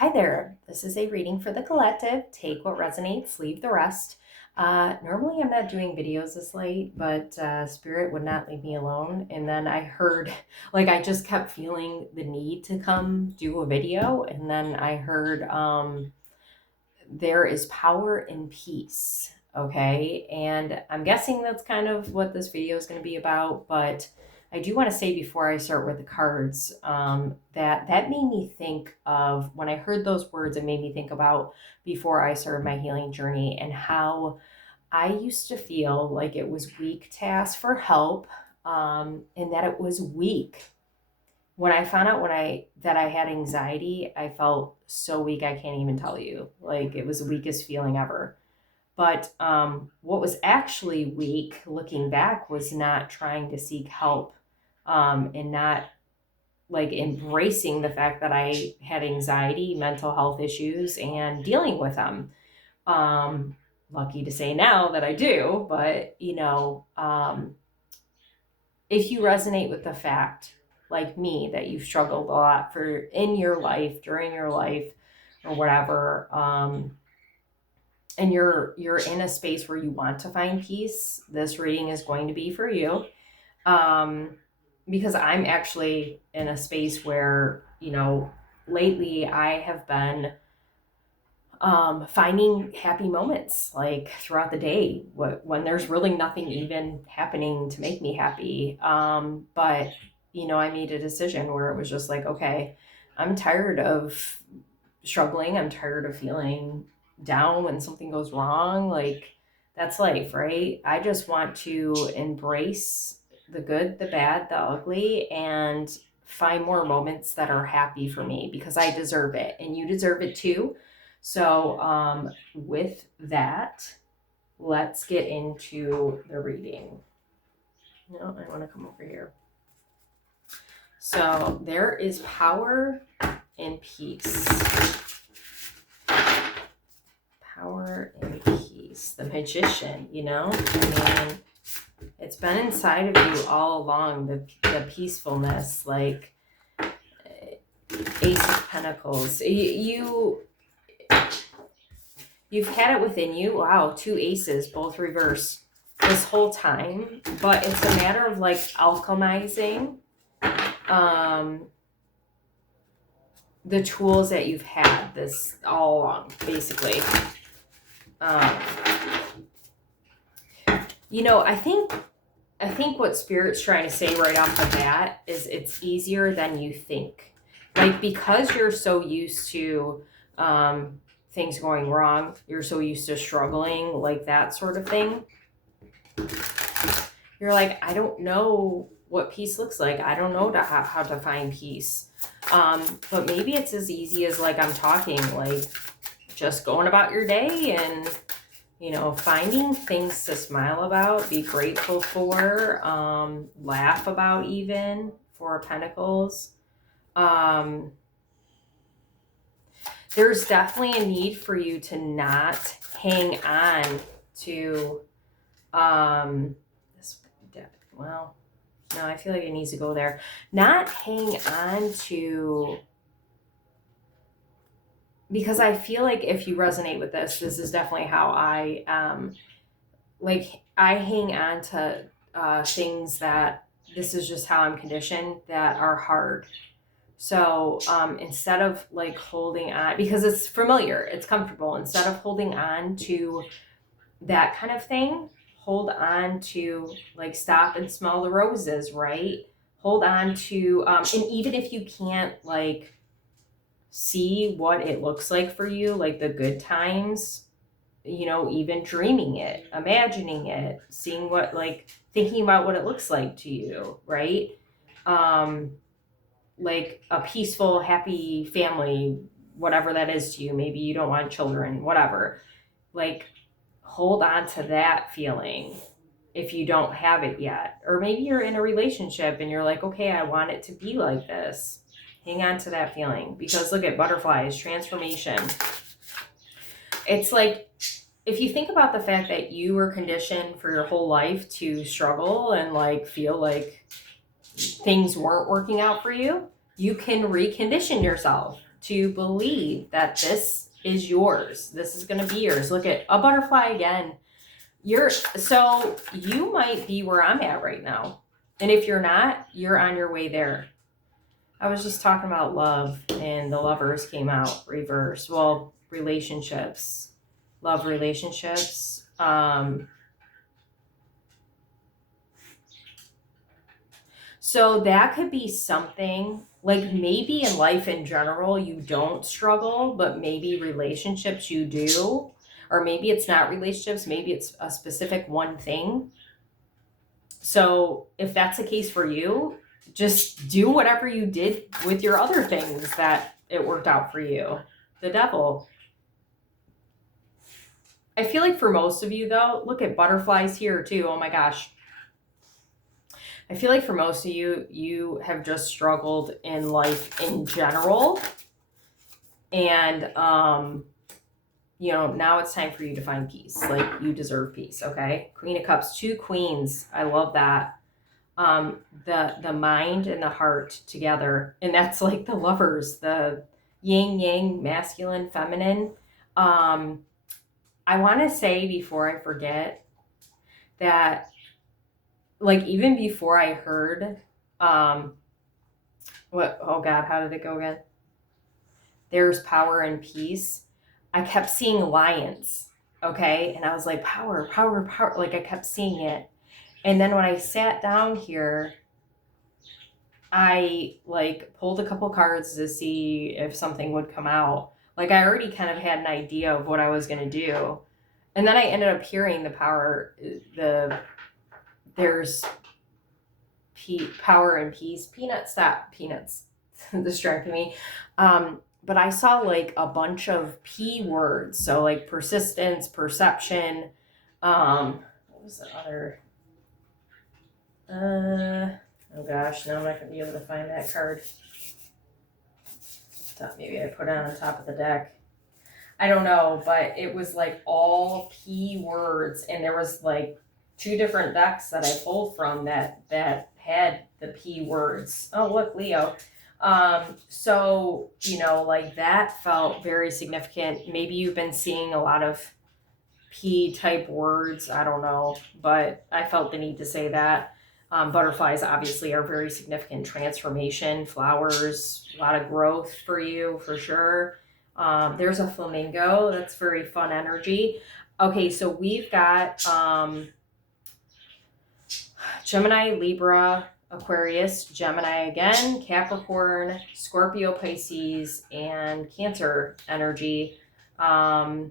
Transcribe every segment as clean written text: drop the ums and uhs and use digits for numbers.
Hi there. This is a reading for the collective. Take what resonates, leave the rest. Normally, I'm not doing videos this late, but Spirit would not leave me alone. And then I heard, I just kept feeling the need to come do a video. And then I heard, there is power in peace. Okay. And I'm guessing that's kind of what this video is going to be about. But I do want to say before I start with the cards that made me think of when I heard those words, it made me think about before I started my healing journey and how I used to feel like it was weak to ask for help and that it was weak. When I found out that I had anxiety, I felt so weak I can't even tell you. Like it was the weakest feeling ever. But what was actually weak, looking back, was not trying to seek help and not embracing the fact that I had anxiety, mental health issues, and dealing with them. Um, Lucky to say now that I do, but if you resonate with the fact, like me, that you've struggled a lot in your life, during your life, or whatever, and you're in a space where you want to find peace, this reading is going to be for you. Because I'm actually in a space where, lately I have been finding happy moments like throughout the day when there's really nothing even happening to make me happy. But, I made a decision where it was just like, okay, I'm tired of struggling. I'm tired of feeling down when something goes wrong. Like, that's life, right? I just want to embrace the good, the bad, the ugly, and find more moments that are happy for me because I deserve it and you deserve it too. So, with that, let's get into the reading. No, I want to come over here. So, there is power in peace. Power and peace. The Magician, I mean, it's been inside of you all along, the peacefulness, like Ace of Pentacles. You've had it within you. Wow, two aces, both reverse this whole time. But it's a matter of alchemizing the tools that you've had this all along, basically. I think what Spirit's trying to say right off the bat is it's easier than you think. Because you're so used to things going wrong, you're so used to struggling, like that sort of thing. You're like, I don't know what peace looks like. I don't know how to find peace. But maybe it's as easy as I'm talking, just going about your day and finding things to smile about, be grateful for, laugh about, even Four of Pentacles. There's definitely a need for you to not hang on to no, I feel like it needs to go there. Not hang on to, because I feel like if you resonate with this is definitely how I I hang on to things that this is just how I'm conditioned that are hard. So instead of holding on, because it's familiar, it's comfortable, instead of holding on to that kind of thing, hold on to stop and smell the roses, right? Hold on to, and even if you can't see what it looks like for you, the good times, even dreaming it, imagining it, seeing what, thinking about what it looks like to you, right? A peaceful, happy family, whatever that is to you. Maybe you don't want children, whatever. Hold on to that feeling if you don't have it yet. Or maybe you're in a relationship and you're like, okay, I want it to be like this. Hang on to that feeling, because look at butterflies, transformation. It's if you think about the fact that you were conditioned for your whole life to struggle and feel like things weren't working out for you, you can recondition yourself. to believe that this is yours. This is going to be yours. Look at a butterfly again. So you might be where I'm at right now. And if you're not, you're on your way there. I was just talking about love, and the Lovers came out reverse. Well, relationships, love relationships. So that could be something like maybe in life in general you don't struggle, but maybe relationships you do. Or maybe it's not relationships, maybe it's a specific one thing. So if that's the case for you, just do whatever you did with your other things that it worked out for you. The Devil. I feel like for most of you though, look at butterflies here too. Oh my gosh. I feel like for most of you, you have just struggled in life in general. And, now it's time for you to find peace. Like, you deserve peace, okay? Queen of Cups, 2 queens. I love that. The mind and the heart together. And that's like the Lovers, the yin yang, masculine, feminine. I want to say before I forget that, like, even before I heard, oh God, how did it go again? There's power and peace. I kept seeing lions, okay? And I was like, power, power, power. Like, I kept seeing it. And then when I sat down here, I like pulled a couple cards to see if something would come out. Like, I already kind of had an idea of what I was going to do. And then I ended up hearing the power, there's power and peace. Peanuts, stop. Peanuts distracted me. But I saw like a bunch of P words. So like persistence, perception. What was the other? Oh gosh, now I'm not going to be able to find that card. Thought maybe I put it on top of the deck. I don't know, but it was like all P words. And there was like 2 different decks that I pulled from that had the P words. Oh, look, Leo. So, like that felt very significant. Maybe you've been seeing a lot of P type words. I don't know, but I felt the need to say that. Butterflies obviously are very significant transformation, flowers, a lot of growth for you for sure. There's a flamingo. That's very fun energy. Okay, so we've got Gemini, Libra, Aquarius, Gemini again, Capricorn, Scorpio, Pisces, and Cancer energy. I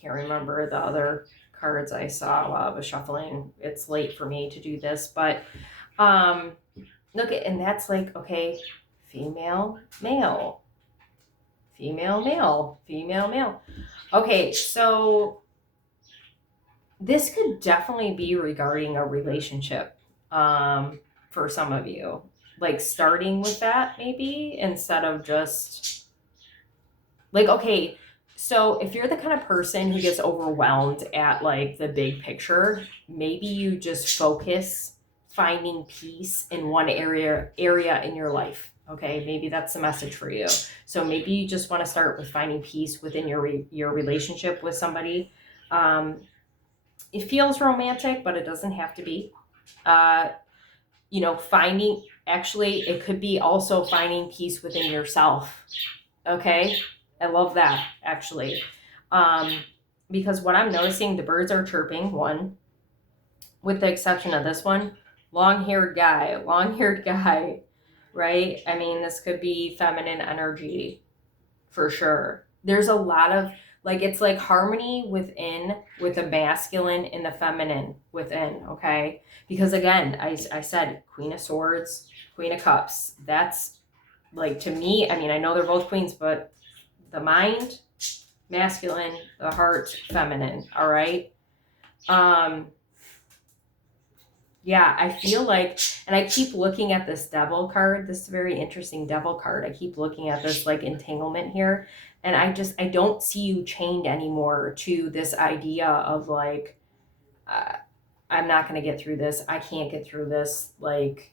can't remember the other cards I saw while I was shuffling. It's late for me to do this, but look at, and that's like, okay, female, male, female, male, female, male. Okay, so this could definitely be regarding a relationship for some of you. Like starting with that maybe instead of just like, okay, so if you're the kind of person who gets overwhelmed at like the big picture, maybe you just focus finding peace in one area in your life. Okay, maybe that's the message for you. So maybe you just want to start with finding peace within your relationship with somebody. It feels romantic, but it doesn't have to be. Finding, actually, it could be also finding peace within yourself. Okay, I love that, actually. Because what I'm noticing, the birds are chirping, one, with the exception of this one, long-haired guy, right? I mean, this could be feminine energy for sure. There's a lot of, like, it's like harmony within with the masculine and the feminine within, okay? Because again, I said Queen of Swords, Queen of Cups. That's like, to me, I mean, I know they're both queens, but the mind, masculine, the heart, feminine, all right? Yeah, I feel like, and I keep looking at this Devil card, this very interesting Devil card. I keep looking at this like entanglement here. And I don't see you chained anymore to this idea of like, I'm not going to get through this. I can't get through this. Like,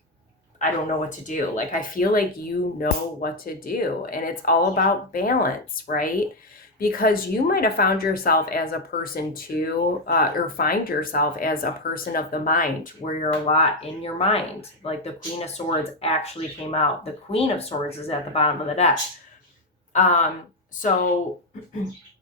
I don't know what to do. Like, I feel like you know what to do. And it's all about balance, right? Because you might have found yourself as a person too, or find yourself as a person of the mind, where you're a lot in your mind. Like the Queen of Swords actually came out. The Queen of Swords is at the bottom of the deck. So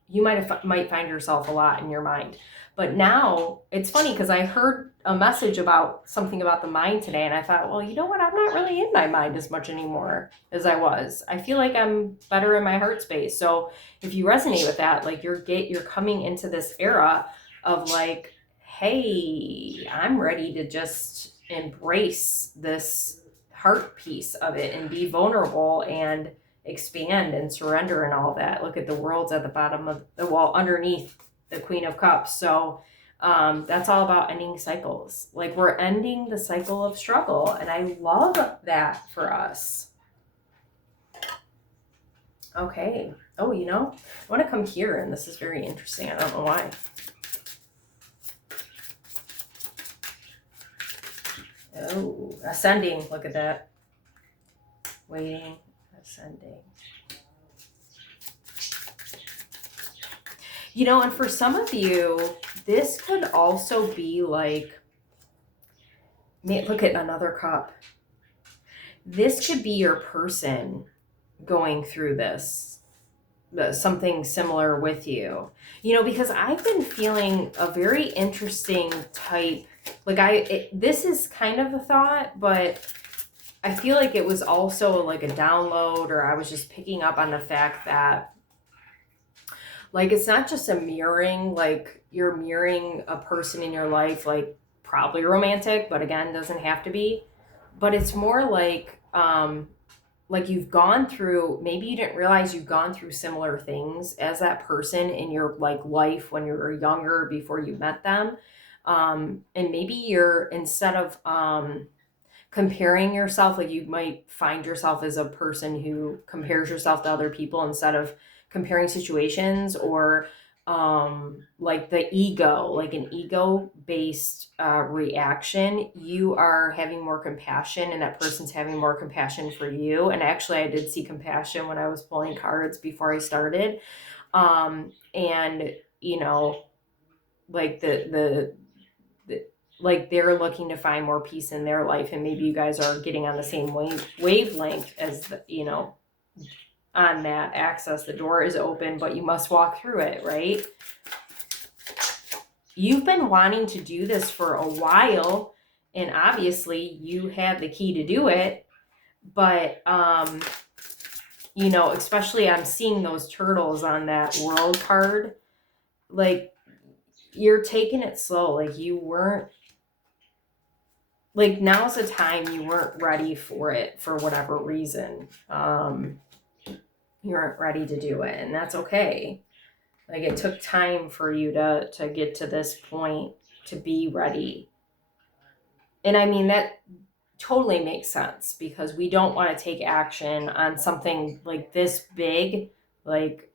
you might find yourself a lot in your mind. But now it's funny because I heard a message about something about the mind today, and I thought, well, you know what? I'm not really in my mind as much anymore as I was. I feel like I'm better in my heart space. So if you resonate with that, like you're coming into this era of like, hey, I'm ready to just embrace this heart piece of it and be vulnerable and expand and surrender and all that. Look at the world's at the bottom of the wall underneath the Queen of Cups. So that's all about ending cycles. Like we're ending the cycle of struggle. And I love that for us. Okay. Oh, you know, I want to come here, and this is very interesting. I don't know why. Oh, ascending. Look at that. Waiting, ascending. You know, and for some of you, this could also be like, look at another cup. This could be your person going through this, something similar with you. You know, because I've been feeling a very interesting type, like this is kind of a thought, but I feel like it was also like a download, or I was just picking up on the fact that like it's not just a mirroring, like you're mirroring a person in your life, like probably romantic, but again, doesn't have to be. But it's more like you've gone through, maybe you didn't realize you've gone through similar things as that person in your like life when you were younger before you met them. And maybe you're, instead of comparing yourself, like you might find yourself as a person who compares yourself to other people instead of comparing situations, or like the ego, like an ego based reaction. You are having more compassion, and that person's having more compassion for you. And actually I did see compassion when I was pulling cards before I started. And you know, like the like they're looking to find more peace in their life, and maybe you guys are getting on the same wavelength as the, you know, on that access. The door is open, but you must walk through it, right? You've been wanting to do this for a while, and obviously you had the key to do it. But you know, especially I'm seeing those turtles on that world card, like you're taking it slow. Like you weren't, like now's the time, you weren't ready for it for whatever reason. You weren't ready to do it, and that's okay. Like it took time for you to get to this point to be ready. And I mean that totally makes sense, because we don't want to take action on something like this big, like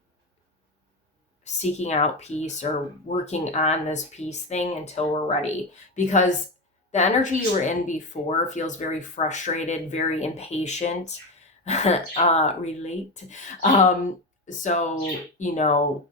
seeking out peace or working on this peace thing until we're ready, because the energy you were in before feels very frustrated, very impatient. Relate. So you know,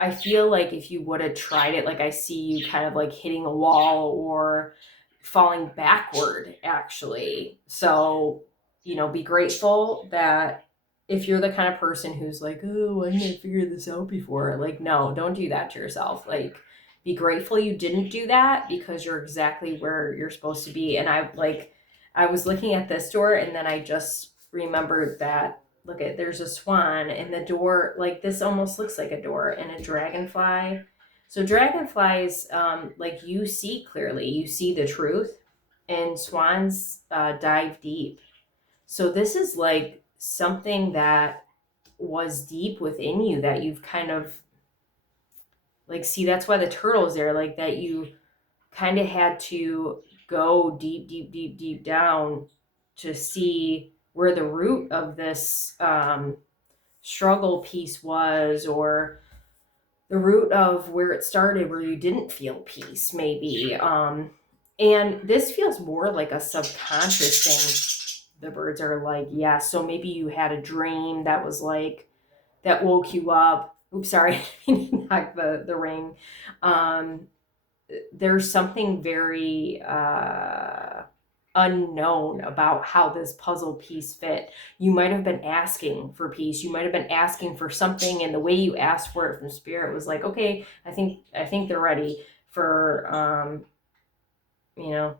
I feel like if you would have tried it, like I see you kind of like hitting a wall or falling backward actually. So you know, be grateful that, if you're the kind of person who's like, oh, I didn't figure this out before, like, no, don't do that to yourself. Like, be grateful you didn't do that, because you're exactly where you're supposed to be. And I was looking at this door, and then I just remembered that, look at, there's a swan, and the door, like this almost looks like a door, and a dragonfly. So dragonflies, like you see clearly, you see the truth, and swans dive deep. So this is like something that was deep within you that you've kind of like, see, that's why the turtle is there, like that you kind of had to go deep, deep, deep, deep down to see where the root of this struggle piece was, or the root of where it started, where you didn't feel peace maybe. And this feels more like a subconscious thing. The birds are like, yeah. So maybe you had a dream that was like, that woke you up. Oops, sorry, knock the ring. Um, there's something very unknown about how this puzzle piece fit. You might have been asking for peace. You might have been asking for something, and the way you asked for it from spirit was like, okay, I think they're ready for you know,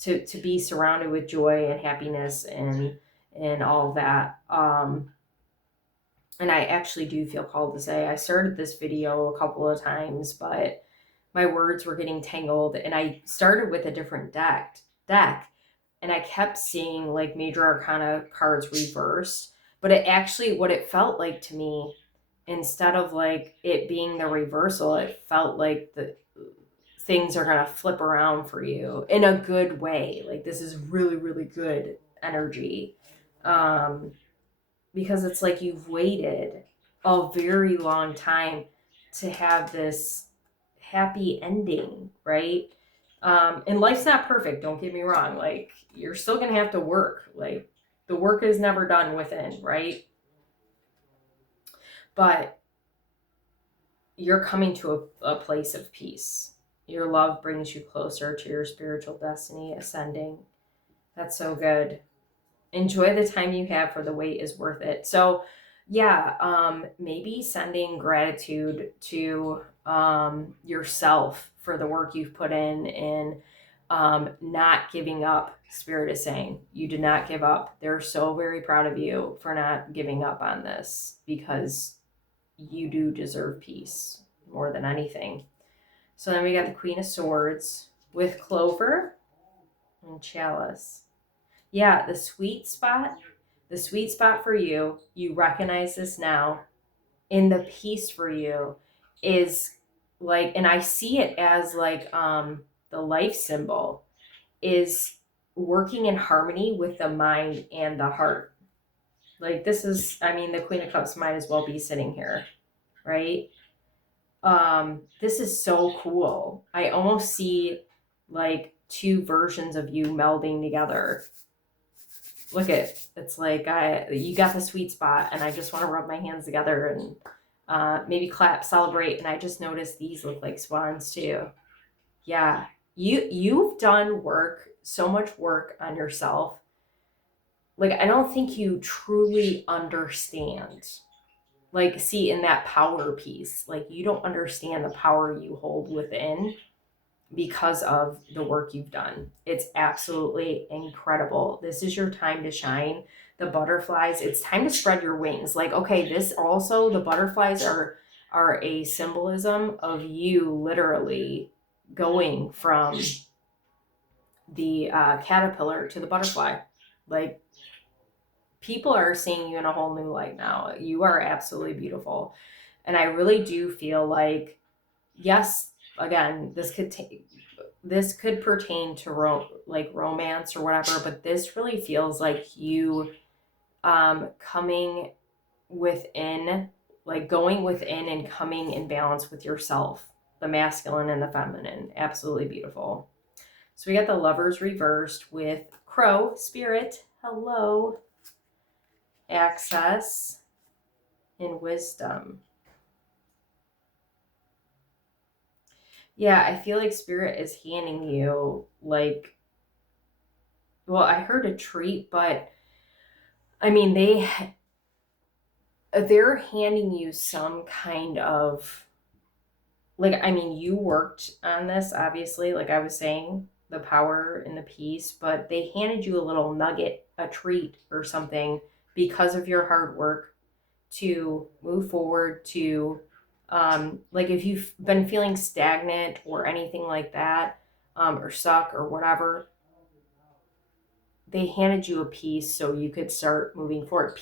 to be surrounded with joy and happiness and all of that. And I actually do feel called to say I started this video a couple of times, but my words were getting tangled, and I started with a different deck, and I kept seeing like major arcana cards reversed. But it actually, what it felt like to me, instead of like it being the reversal, it felt like the things are going to flip around for you in a good way. Like this is really, really good energy. Um, because it's like you've waited a very long time to have this happy ending, right? And life's not perfect, don't get me wrong. Like, you're still going to have to work. Like, the work is never done within, right? But you're coming to a place of peace. Your love brings you closer to your spiritual destiny ascending. That's so good. Enjoy the time you have, for the wait is worth it. So yeah, maybe sending gratitude to yourself for the work you've put in, and not giving up. Spirit is saying you did not give up. They're so very proud of you for not giving up on this, because you do deserve peace more than anything. So then we got the Queen of Swords with Clover and Chalice. Yeah, the sweet spot for you, you recognize this now, in the peace for you is like, and I see it as like the life symbol is working in harmony with the mind and the heart. Like this is, I mean, the Queen of Cups might as well be sitting here, right? This is so cool. I almost see like two versions of you melding together. Look at, it's like you got the sweet spot, and I just want to rub my hands together and maybe clap, celebrate. And I just noticed these look like swans too. Yeah, you've done work, so much work on yourself. Like, I don't think you truly understand. Like, see, in that power piece, like you don't understand the power you hold within because of the work you've done. It's absolutely incredible. This is your time to shine. The butterflies, it's time to spread your wings. Like, okay, this also, the butterflies are a symbolism of you literally going from the caterpillar to the butterfly. Like, people are seeing you in a whole new light now. You are absolutely beautiful. And I really do feel like, yes, again, this could pertain to like romance or whatever, but this really feels like you coming within, like going within and coming in balance with yourself, the masculine and the feminine. Absolutely beautiful. So we got the Lovers reversed with Crow Spirit. Hello. Access and Wisdom. Yeah, I feel like Spirit is handing you like, well, I heard a treat, but I mean, they're handing you some kind of, like, I mean, you worked on this, obviously, like I was saying, the power and the peace, but they handed you a little nugget, a treat or something, because of your hard work to move forward, to like if you've been feeling stagnant or anything like that, or stuck or whatever, they handed you a piece so you could start moving forward.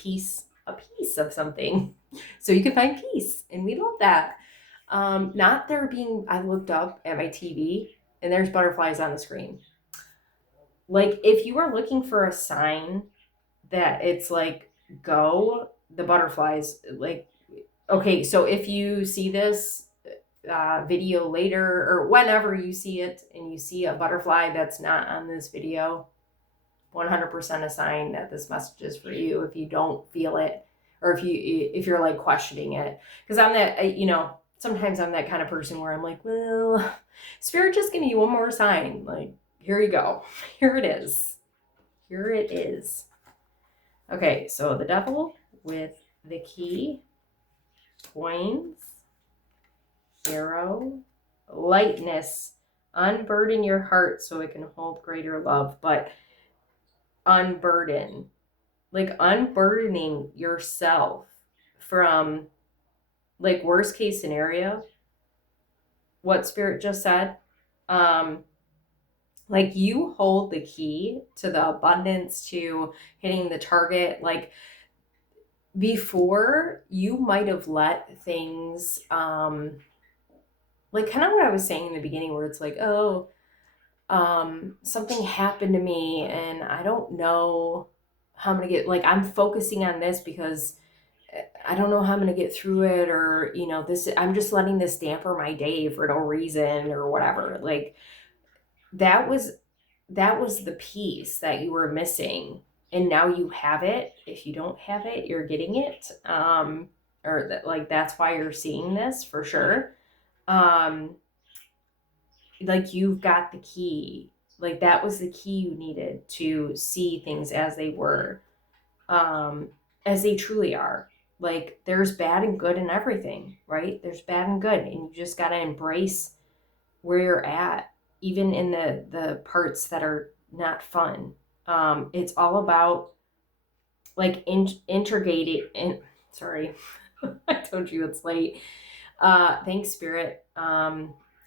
A piece of something, so you could find peace, and we love that. Not there being, I looked up at my TV and there's butterflies on the screen. Like, if you are looking for a sign that it's like go, the butterflies, like, okay, so if you see this, video later or whenever you see it and you see a butterfly that's not on this video, 100% a sign that this message is for you if you don't feel it, or if you're like questioning it. Because I'm that, sometimes I'm that kind of person where I'm like, well, Spirit, just give me one more sign. Like, here you go. Here it is. Here it is. Okay, so the devil with the key, coins, arrow, lightness, unburden your heart so it can hold greater love. But unburden, like unburdening yourself from, like, worst case scenario, what Spirit just said. Like, you hold the key to the abundance, to hitting the target. Like, before, you might have let things, like kind of what I was saying in the beginning, where it's like, oh, something happened to me and I don't know how I'm gonna get, like, I'm focusing on this because I don't know how I'm gonna get through it, or this, I'm just letting this damper my day for no reason or whatever. Like, that was the piece that you were missing, and now you have it. If you don't have it, you're getting it. Or that, like, that's why you're seeing this for sure. Like, you've got the key. Like, that was the key you needed to see things as they were, as they truly are. Like, there's bad and good in everything, right? There's bad and good, and you just got to embrace where you're at, even in the parts that are not fun. It's all about, like, integrating. Sorry, I told you it's late. Thanks, Spirit.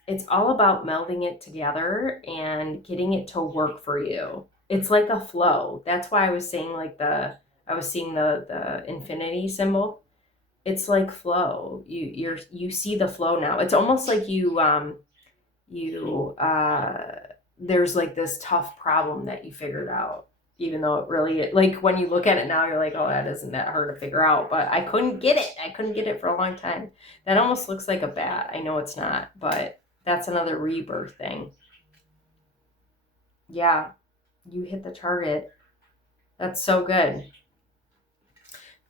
It's all about melding it together and getting it to work for you. It's like a flow. That's why I was saying, like, I was seeing the infinity symbol. It's like flow. You see the flow now. It's almost like there's like this tough problem that you figured out, even though it really, like, when you look at it now, you're like, oh, that isn't that hard to figure out. But I couldn't get it for a long time. That almost looks like a bat. I know it's not, but that's another rebirth thing. Yeah, you hit the target. That's so good.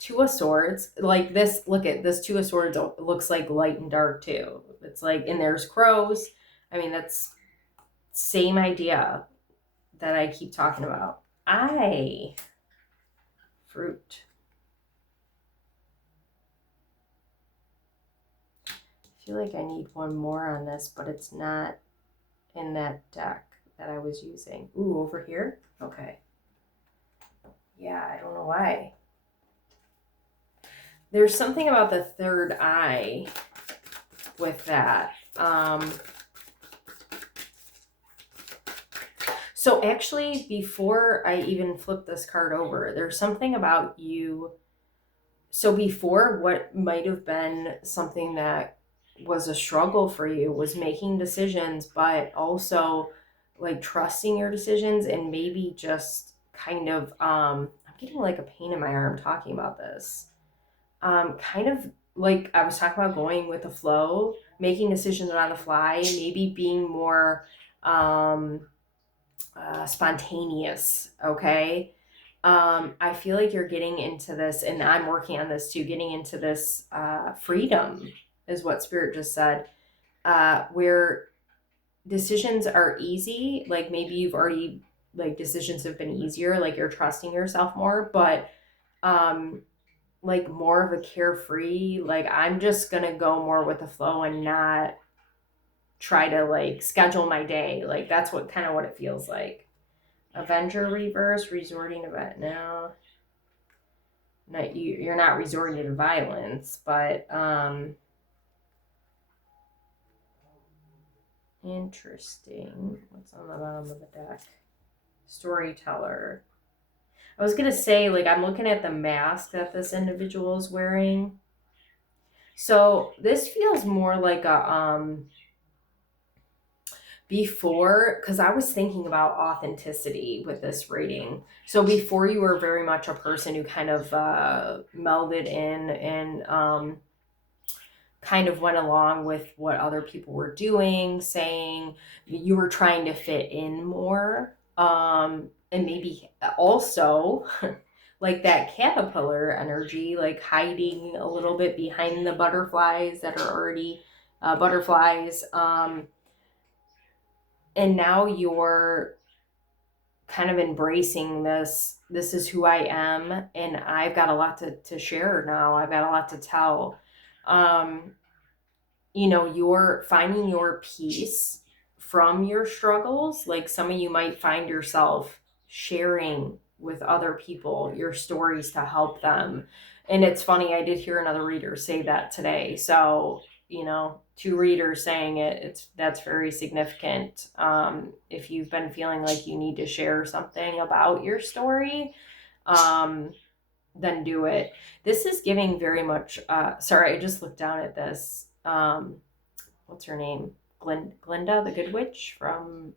Two of Swords, like this, look at this. Two of Swords looks like light and dark too. It's like, and there's crows. I mean, that's same idea that I keep talking about. Fruit. I feel like I need one more on this, but it's not in that deck that I was using. Ooh, over here? Okay. Yeah, I don't know why. There's something about the third eye with that. So actually, before I even flip this card over, there's something about you. So before, what might have been something that was a struggle for you was making decisions, but also, like, trusting your decisions, and maybe just kind of, I'm getting like a pain in my arm talking about this. Kind of like I was talking about, going with the flow, making decisions on the fly, maybe being more spontaneous. Okay. I feel like you're getting into this, and I'm working on this too, getting into this freedom, is what Spirit just said, where decisions are easy. Like, maybe you've already, like, decisions have been easier, like you're trusting yourself more, but like, more of a carefree, like, I'm just gonna go more with the flow and not try to, like, schedule my day. Like, that's what kind of what it feels like. Avenger reverse, resorting to no, not you. You're not resorting to violence, but interesting. What's on the bottom of the deck? Storyteller. I was gonna say, like, I'm looking at the mask that this individual is wearing. So this feels more like a before, because I was thinking about authenticity with this reading. So before, you were very much a person who kind of melded in and kind of went along with what other people were doing, saying you were trying to fit in more. And maybe also like that caterpillar energy, like hiding a little bit behind the butterflies that are already butterflies. And now you're kind of embracing this is who I am, and I've got a lot to share now. I've got a lot to tell. um you're finding your peace from your struggles. Like some of you might find yourself sharing with other people your stories to help them. And it's funny, I did hear another reader say that today. So, two readers saying it, that's very significant. If you've been feeling like you need to share something about your story, then do it. This is giving very much, sorry, I just looked down at this. What's her name? Glinda, the Good Witch from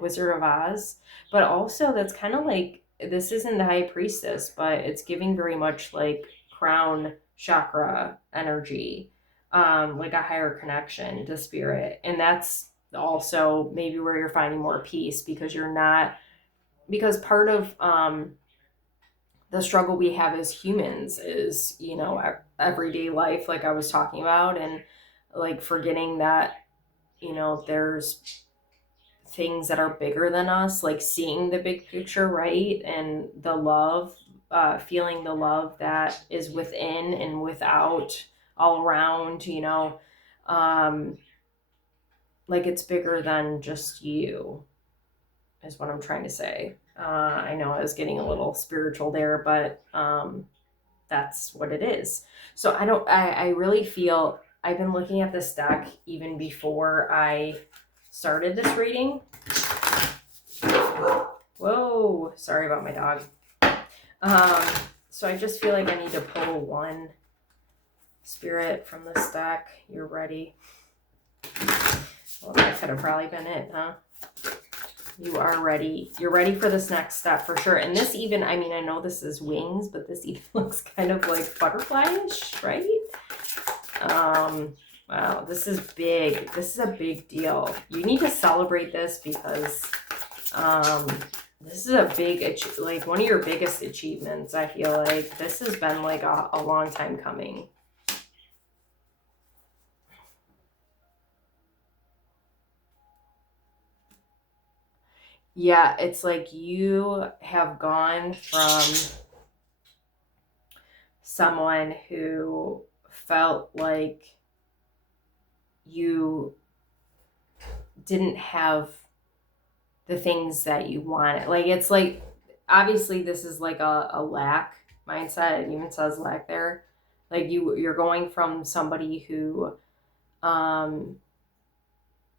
Wizard of Oz. But also, that's kind of like, this isn't the High Priestess, but it's giving very much like crown chakra energy, like a higher connection to spirit. And that's also maybe where you're finding more peace, because you're not, because part of the struggle we have as humans is, everyday life, like I was talking about, and like forgetting that, there's things that are bigger than us, like seeing the big picture, right? And the love, feeling the love that is within and without, all around, um, like it's bigger than just you, is what I'm trying to say. I know I was getting a little spiritual there, but that's what it is. So I really feel, I've been looking at this deck even before I started this reading. Whoa, sorry about my dog. So I just feel like I need to pull one spirit from this deck. You're ready. Well, that could have probably been it, huh? You are ready. You're ready for this next step for sure. And this even, I mean, I know this is wings, but this even looks kind of like butterfly-ish, right? Wow, this is big. This is a big deal. You need to celebrate this, because this is a big, like one of your biggest achievements. I feel like this has been like a long time coming. Yeah, it's like you have gone from someone who felt like you didn't have the things that you wanted. Like, it's like, obviously this is like a lack mindset. It even says lack there. Like you're going from somebody who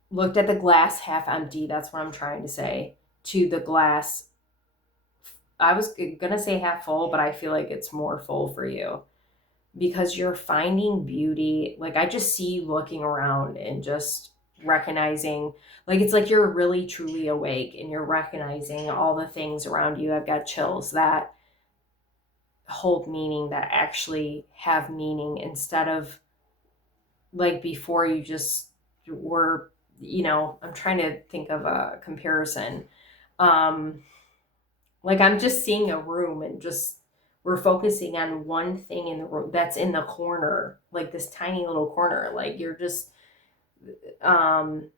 looked at the glass half empty, that's what I'm trying to say, to the glass, I was gonna say half full, but I feel like it's more full for you, because you're finding beauty. Like I just see you looking around and just recognizing, like it's like you're really truly awake and you're recognizing all the things around you. I've got chills that hold meaning, that actually have meaning, instead of like before you just were, I'm trying to think of a comparison. Like I'm just seeing a room, and just we're focusing on one thing in the room that's in the corner, like this tiny little corner. Like you're just, um,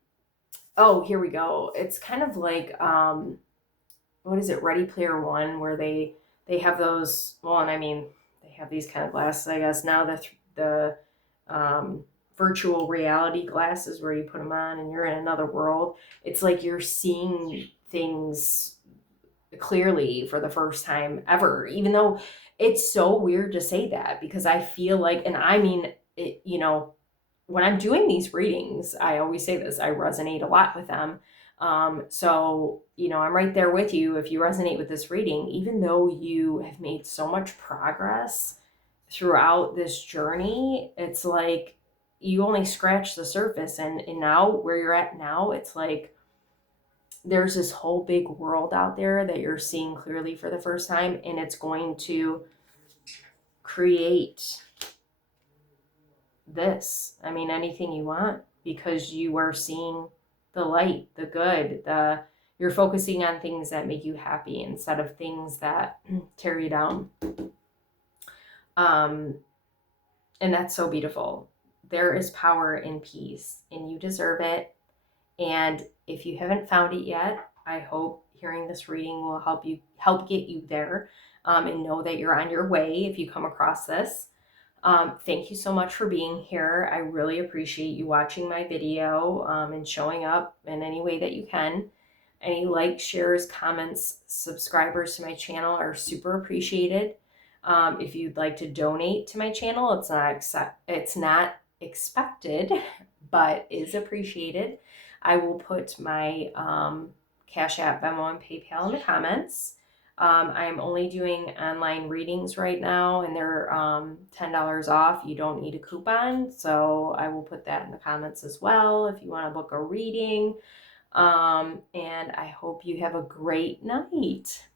oh, here we go. It's kind of like, what is it? Ready Player One, where they have those. Well, and I mean, they have these kind of glasses, I guess. Now the virtual reality glasses, where you put them on and you're in another world. It's like you're seeing things clearly for the first time ever, even though it's so weird to say that, because I feel like, and I mean, it, when I'm doing these readings, I always say this, I resonate a lot with them. So, I'm right there with you. If you resonate with this reading, even though you have made so much progress throughout this journey, it's like you only scratch the surface. And now where you're at now, it's like there's this whole big world out there that you're seeing clearly for the first time, and it's going to create this. I mean, anything you want, because you are seeing the light, the good, you're focusing on things that make you happy instead of things that tear you down. Um, and that's so beautiful. There is power in peace, and you deserve it. And if you haven't found it yet, I hope hearing this reading will help get you there, and know that you're on your way if you come across this. Thank you so much for being here. I really appreciate you watching my video, and showing up in any way that you can. Any likes, shares, comments, subscribers to my channel are super appreciated. If you'd like to donate to my channel, it's not expected, but is appreciated. I will put my Cash App, Venmo, and PayPal in the comments. I'm only doing online readings right now, and they're $10 off. You don't need a coupon, so I will put that in the comments as well if you want to book a reading. And I hope you have a great night.